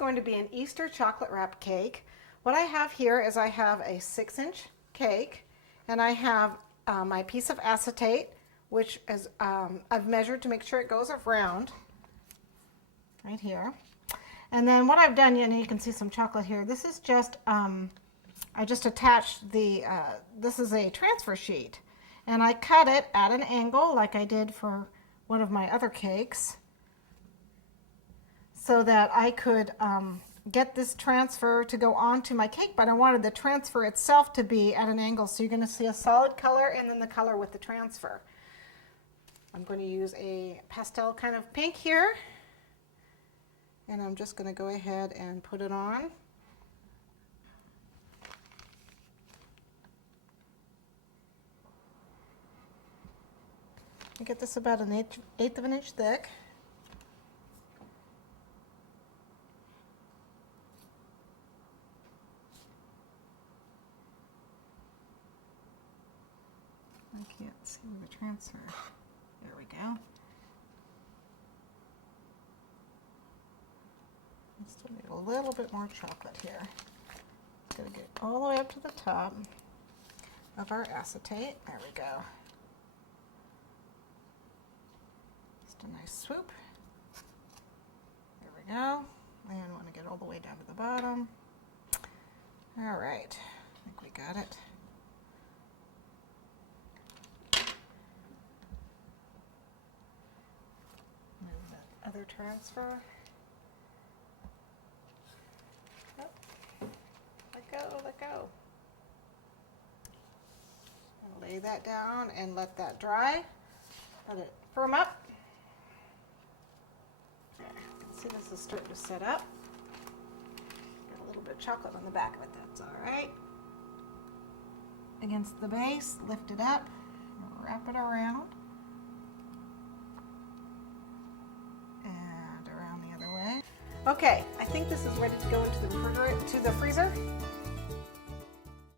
going to be an Easter chocolate wrap cake. What I have here is I have a 6-inch cake, and I have my piece of acetate, which is I've measured to make sure it goes around right here. And then what I've done, and you can see some chocolate here, this is just, I just attached the, this is a transfer sheet. And I cut it at an angle like I did for one of my other cakes so that I could get this transfer to go onto my cake, but I wanted the transfer itself to be at an angle. So you're going to see a solid color and then the color with the transfer. I'm going to use a pastel kind of pink here. And I'm just going to go ahead and put it on. I get this about an eighth of an inch thick. I can't see the transfer. There we go. Still need a little bit more chocolate here. It's going to get all the way up to the top of our acetate. There we go. Just a nice swoop. There we go. And I want to get all the way down to the bottom. All right. I think we got it. Move that other transfer. Let go. And lay that down and let that dry. Let it firm up. There, you can see this is starting to set up. Got a little bit of chocolate on the back of it, that's all right. Against the base, lift it up, wrap it around. And around the other way. Okay, I think this is ready to go into the refrigerator, to the freezer.